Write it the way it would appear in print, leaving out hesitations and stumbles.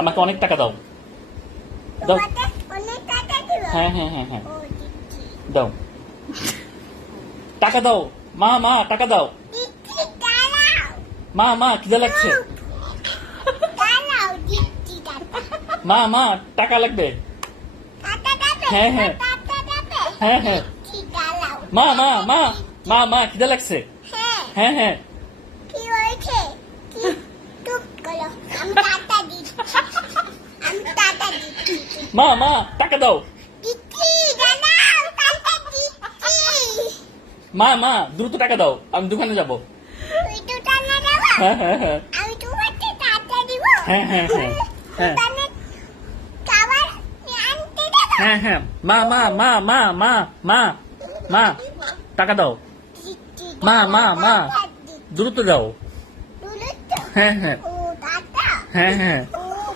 আমাকে অনেক টাকা দাও। দাও। তোমাকে অনেক টাকা দিব। হ্যাঁ হ্যাঁ হ্যাঁ হ্যাঁ ও দিচ্ছি। দাও। টাকা দাও। মা মা টাকা দাও। দিচ্ছি, দাঁড়াও। মা মা খিদে লাগছে। দাঁড়াও, দিচ্ছি টাকা। মা মা টাকা লাগবে। টাকা দেবে? হ্যাঁ, হ্যাঁ। টাকা দেবে? হ্যাঁ হ্যাঁ দিচ্ছি, দাঁড়াও। মা মা মা মা মা খিদে লাগছে। হ্যাঁ, হ্যাঁ হ্যাঁ কি হয়েছে? কি? চুপ করো। আমি টাকা দিচ্ছি। আমি টাকা দিচ্ছি। মা মা টাকা দাও। দিচ্ছি, দাঁড়াও, টাকা দিচ্ছি। মা মা দ্রুত টাকা দাও, আমি দোকানে যাব। তুই তো টাকা দেবো? হ্যাঁ হ্যাঁ হ্যাঁ আমি তোমাকে টাকা দিব। হ্যাঁ হ্যাঁ হ্যাঁ হ্যাঁ দোকানে খাবার আনতে দেবো? হ্যাঁ হ্যাঁ মা মা মা মা মা মা মা টাকা দাও। দিচ্ছি, মা, মা, মা। টাকা দিচ্ছি। দ্রুত দাও। তুলে তো? হ্যাঁ হ্যাঁ ও, টাকা? হ্যাঁ হ্যাঁ